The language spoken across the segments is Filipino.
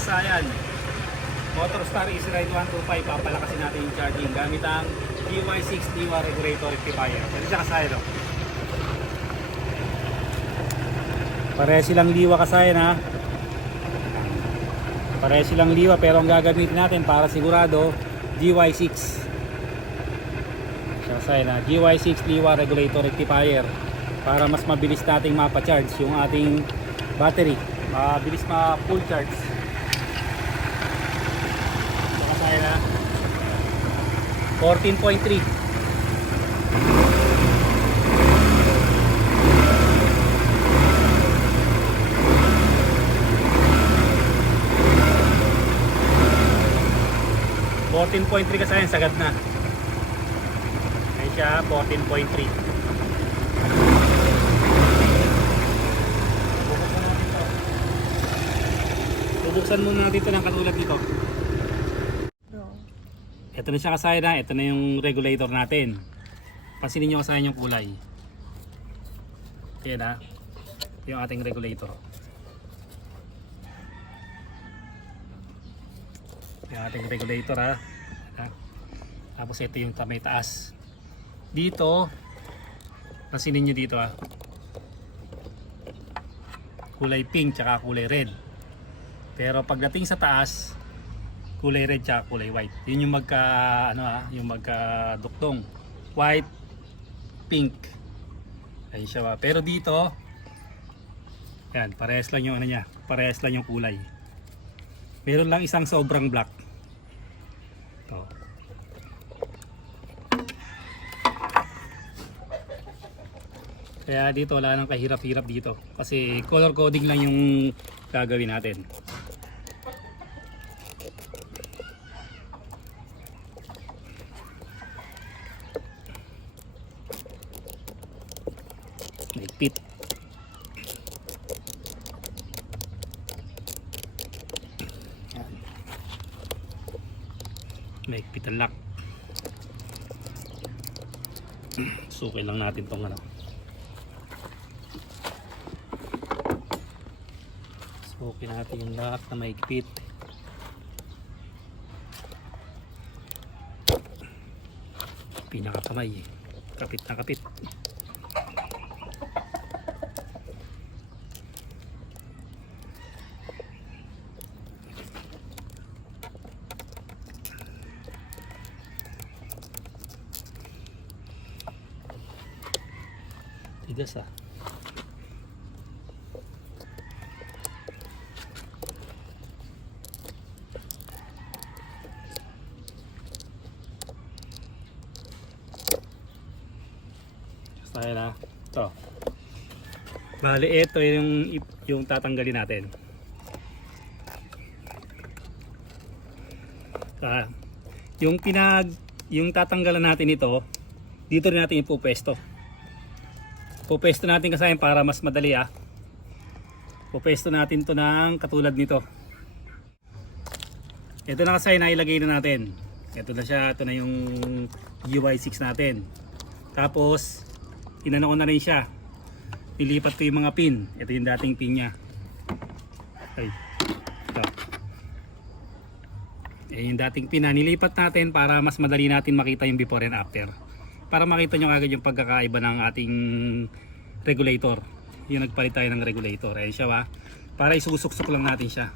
kasayan, Motorstar Israel 125, papalakasin natin yung charging gamit ang DY6 Liwa regulator rectifier. Ito siya kasayan, no? Pareha silang liwa kasayan, ha. Pareha silang liwa, pero ang gagamitin natin para sigurado DY6. Siya kasayan, ha. DY6 Liwa regulator rectifier para mas mabilis nating mapa-charge yung ating battery, mabilis ma-full charge. Siya kasayan, ha. 14.3. Kasi sagad na. Ayan siya, 14.3. Bubuksan muna natin ito ng katulad dito. Ito na siya kasaya na. Ito na yung regulator natin. Pansinin nyo kasaya yung kulay. Ayan, ha. Yung ating regulator. Yung ating regulator, ha. Tapos ito yung may taas. Dito, pansinin nyo dito, ha. Kulay pink tsaka kulay red. Pero pagdating sa taas, kulay red tsaka kulay white. Yun yung yung magkaduktong. White, pink. Ayun siya, ba. Pero dito, yan, parehas lang yung niya. Parehas lang yung kulay. Meron lang isang sobrang black. Ito. Kaya dito wala nang kahirap-hirap dito. Kasi color coding lang yung gagawin natin. Mahigpit. Mahigpit ang lock. Sukin lang natin tong ano. Sukin natin yung lock na mahigpit. Pinakakamay. Kapit na kapit. Tigas, ah. Kaya na. Ito. Bali, ito yung tatanggalin natin. Yung tatanggalan natin ito, dito rin natin ipupwesto. Pupwesto natin kasi para mas madali, ah. Pupwesto natin to ng katulad nito. Ito na kasi nailagay na natin. Ito na siya, ito na yung UI6 natin. Tapos inano ko na rin siya. Nilipat ko yung mga pin. Ito yung dating pin niya. Ay. Ito. Ayan yung dating pin na nilipat natin para mas madali natin makita yung before and after. Para makita nyo agad yung pagkakaiba ng ating regulator. Yung nagpalit tayo ng regulator. Ayan siya, ba? Para isusuksok lang natin siya.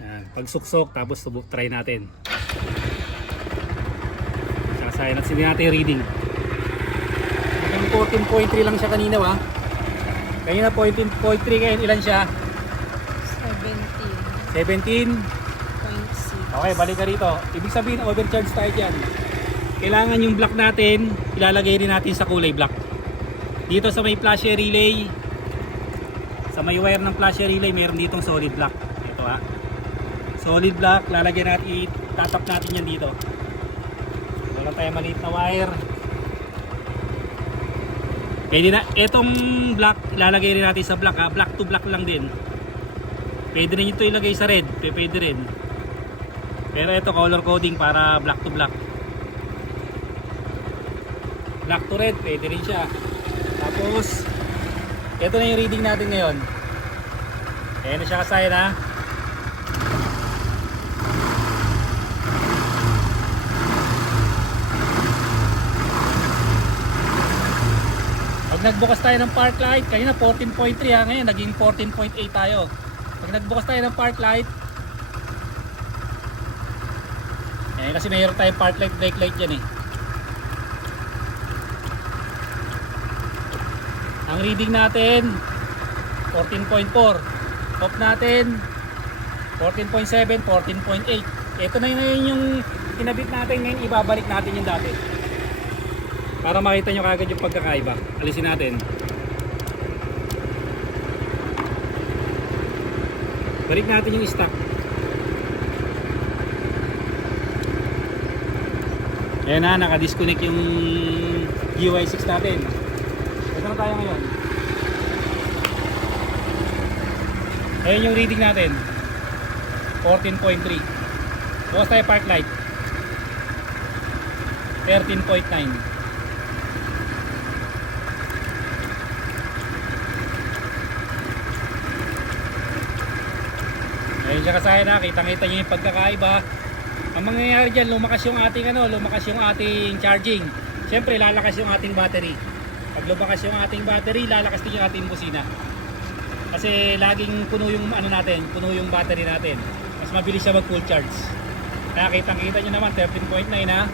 Ayan. Pag suksok, tapos try natin. Sasayan at sindi natin yung reading. 14.3 lang siya kanina, ba? Kanina 14.3, ngayon ilan siya? 17. 17? Okay, balik ka rito. Ibig sabihin, overcharge tayo dyan. Kailangan yung block natin, ilalagay rin natin sa kulay black. Dito sa may flasher relay, sa may wire ng flasher relay, meron ditong solid block. Ito, ha. Solid block, lalagyan natin, itatap natin yan dito. Wala tayo maliit na wire. Pwede na, etong black, ilalagay rin natin sa black, ha. Black to black lang din. Pwede rin ito ilagay sa red, pwede rin. Pero ito color coding para black to black. Black to red, pwede rin siya. Tapos ito na yung reading natin ngayon. Ayan na siya kasaya na. Pag nagbukas tayo ng park light, kanina 14.3 ha, ngayon naging 14.8 tayo. Pag nagbukas tayo ng park light, kasi mayroon tayong park light, brake light dyan eh. Ang reading natin 14.4, off natin 14.7, 14.8. Ito na yun yung kinabit natin ngayon, ibabalik natin yung dati para makita nyo kagad yung pagkakaiba. Alisin natin, balik natin yung stock. Ayan na, naka-disconnect yung GY6 natin. Ito na tayo ngayon. Ayan yung reading natin 14.3. Bukas tayo park light 13.9. Ayan siya kasaya na, kitang-kita nyo yung pagkakaiba. Ang mangyayari dyan, lumakas yung ating charging. Siyempre lalakas yung ating battery. Pag lumakas yung ating battery, lalakas din yung ating busina. Kasi laging puno yung puno yung battery natin. Mas mabilis siya mag full charge. Kaya kitang-kita nyo naman 13.9 ha.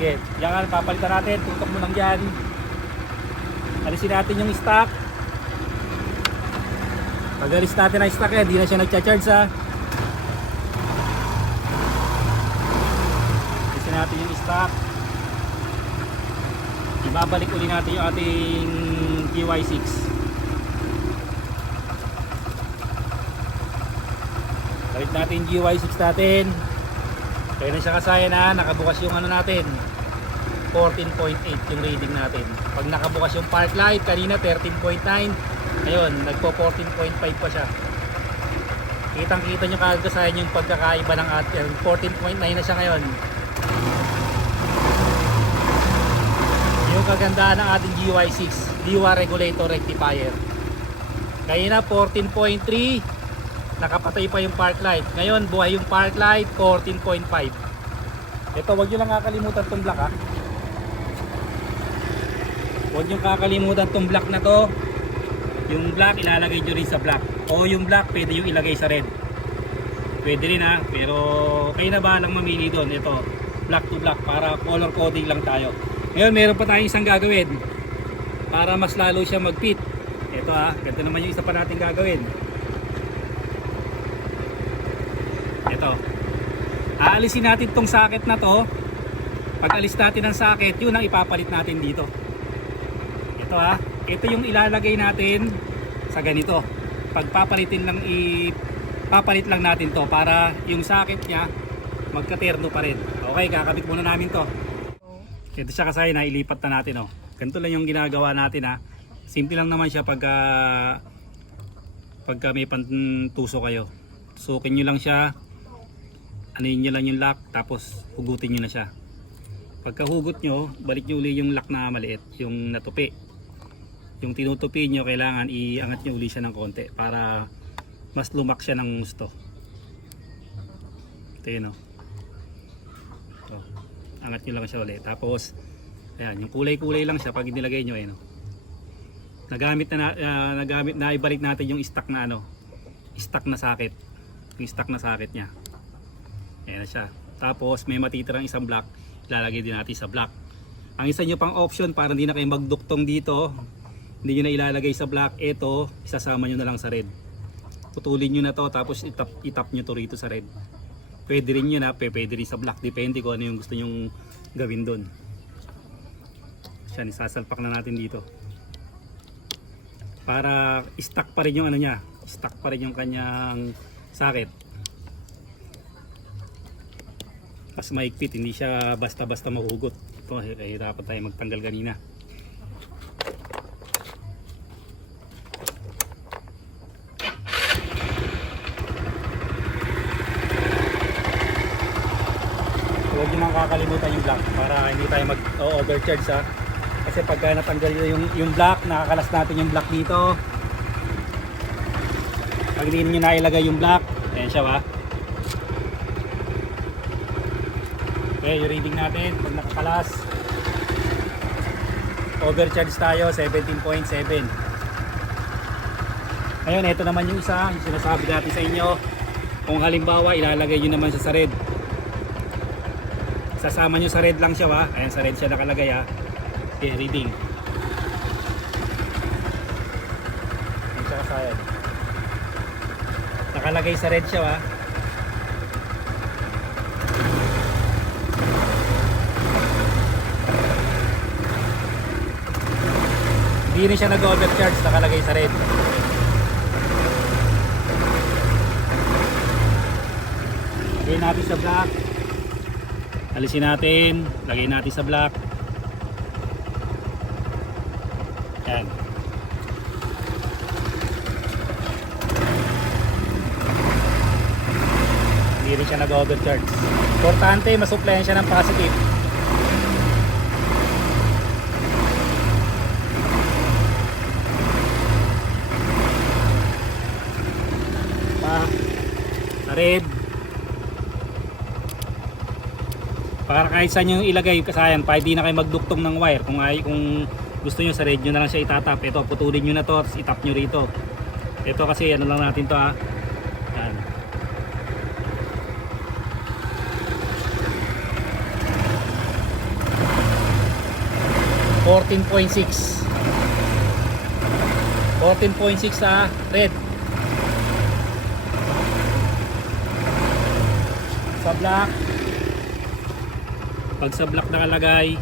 Okay, diyan papalitan natin, tutok mo lang dyan. Alisin natin yung stock. Pag alis natin ang stock hindi na siya nagcha-charge ha. Natin yung stock, ibabalik ulit natin yung ating GY6. Balik natin yung GY6 natin. Kaya na siya kasaya na, nakabukas yung natin 14.8 yung reading natin. Pag nakabukas yung park light, kanina 13.9, ngayon nagpo 14.5 pa siya. Kitang kita nyo kagad kasaya yung pagkakaiba ng ating 14.9 na siya ngayon. Yung kagandahan ng ating GY6 Diwa Regulator Rectifier. Kanina 14.3, nakapatay pa yung park light. Ngayon buhay yung park light, 14.5. Ito, wag nyo lang kakalimutan tong black ha. Huwag nyo kakalimutan tong black na to. Yung black ilalagay nyo rin sa black, o yung black pwede yung ilagay sa red. Pwede rin ha, pero kayo na bahalang mamili doon. Ito, black to black, para color coding lang tayo. Ngayon meron pa tayong isang gagawin para mas lalo siya mag-fit. Ito ha, ganito naman yung isa pa natin gagawin. Ito, aalisin natin tong socket na to. Pag alis natin ng socket, yun ang ipapalit natin dito. Ito ha, ito yung ilalagay natin sa ganito. Pagpapalitin lang, ipapalit lang natin to para yung socket nya magkaterno pa rin. Okay, kakabit muna namin to. Ito siya kasaya na, ilipat na natin oh. Ganito lang yung ginagawa natin ha. Simple lang naman siya pagka may pantuso kayo. Sukin nyo lang siya, anuin nyo lang yung lock, tapos hugutin nyo na siya. Pagka hugot nyo, balik nyo uli yung lock na maliit, yung natupi. Yung tinutupi nyo, kailangan iangat nyo uli siya ng konti para mas lumak siya ng gusto. Ito yun oh. Angat nyo lang siya ulit. Tapos ayan, yung kulay-kulay lang siya pag nilagay nyo ayun. Nagamit na ibalik natin yung stock na stock na socket. Yung stock na socket niya. Ayan na siya. Tapos may matitirang isang block, ilalagay din natin sa block. Ang isa nyo pang option para hindi na kayo magduktong dito, hindi nyo na ilalagay sa block, ito isasama nyo na lang sa red. Putulin nyo na to, tapos itap nyo to rito sa red. Pwede rin yun pwede rin sa black, depende kung ano yung gusto nyong gawin doon. Yan, isasalpak na natin dito para stock pa rin yung niya, stock pa rin yung kanyang socket. Mas maigpit, hindi siya basta-basta mahugot. Ito, dapat tayo magtanggal kanina. Huwag nyo nang kakalimutan yung black para hindi tayo mag-overcharge ha. Kasi pagka natanggal yung black, nakakalas natin yung black dito. Pag hindi nyo nailagay yung black, ayan siya ba? Okay, yung reading natin, pag nakakalas, overcharge tayo, 17.7. Ngayon, ito naman yung isa, yung sinasabi natin sa inyo. Kung halimbawa, ilalagay nyo naman sa red. Sasama nyo sa red lang siya, ha? Ayan, sa red siya nakalagay, ha? Okay, reading. Ayan siya kasayan. Nakalagay sa red siya, ha? Hindi rin siya nag-overcharge, nakalagay sa red. Lagay natin sa black. Alisin natin, lagay natin sa black. Yan. Hindi rin siya nag-overcharge. Importante, masuplayan siya ng positive. Red, para kahit saan nyo ilagay kasayan, pa hindi na kayo magduktong ng wire. Kung gusto nyo sa red nyo na lang siya itatap. Ito, putulin nyo na to, itap nyo rito. Ito kasi ano lang natin to, ha. Yan. $14.6 sa red. Sa black, pag sa black nakalagay,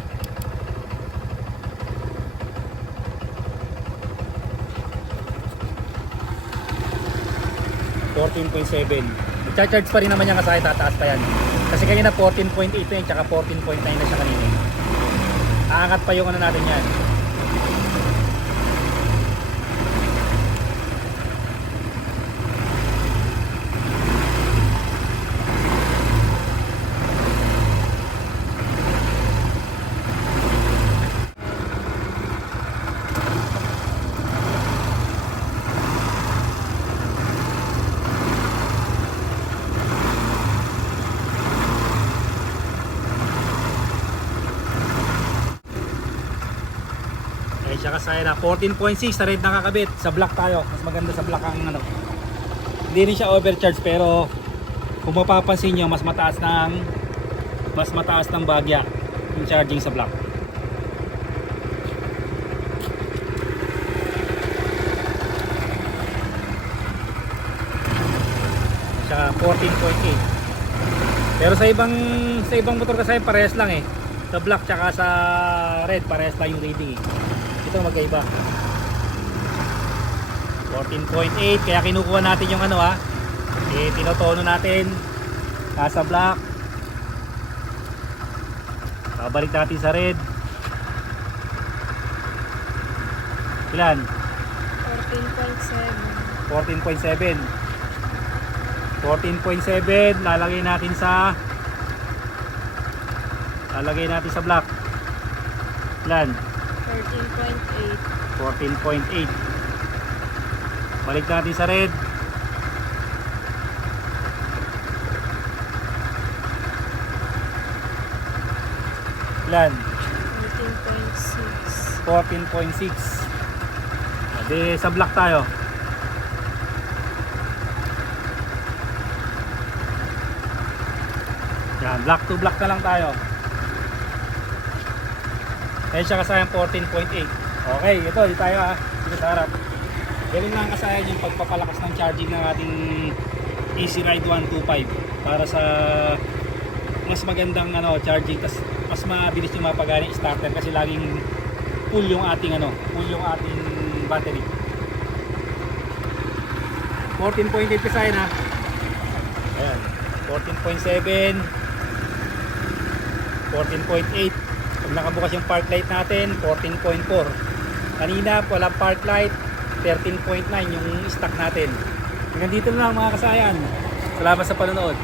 $14.7. Charge pa rin naman yan kasi tataas pa yan. Kasi kanina 14.8 na yun, tsaka 14.9 na siya kanina. Aangat pa yung ano natin yan. Tsaka sa na 14.6 sa red nakakabit. Sa black tayo, mas maganda sa black ang ano. Hindi rin siya overcharge, pero kung mapapansin nyo, mas mataas ng bagya yung charging sa black. Tsaka 14.8. Pero sa ibang motor kasi parehas lang eh. Sa black tsaka sa red parehas lang yung reading eh. Ito magkaiba. 14.8, kaya kinukuha natin yung ano, ha. Tinotono natin nasa black. Babalik natin sa red. Ilan? 14.7. 14.7 lalagay natin sa black. Ilan? 14.8. Balik natin sa red. Ilan? 14.6. Adi sa black tayo. Yan, black to black na lang tayo. Kaya siya kasayang 14.8. Okay, ito, di tayo, ha. Dito sa harap. Ganun lang kasayan yung pagpapalakas ng charging ng ating Easy Ride 125 para sa mas magandang charging, tas mas mabilis yung mapagana yung starter kasi laging full yung ating battery. 14.8 kasayan, ha. Ayan, 14.7, 14.8. Pag nakabukas yung park light natin, 14.4. Kanina walang park light, 13.9 yung stock natin. Hanggang dito na lang mga kasayan. Salamat sa panonood.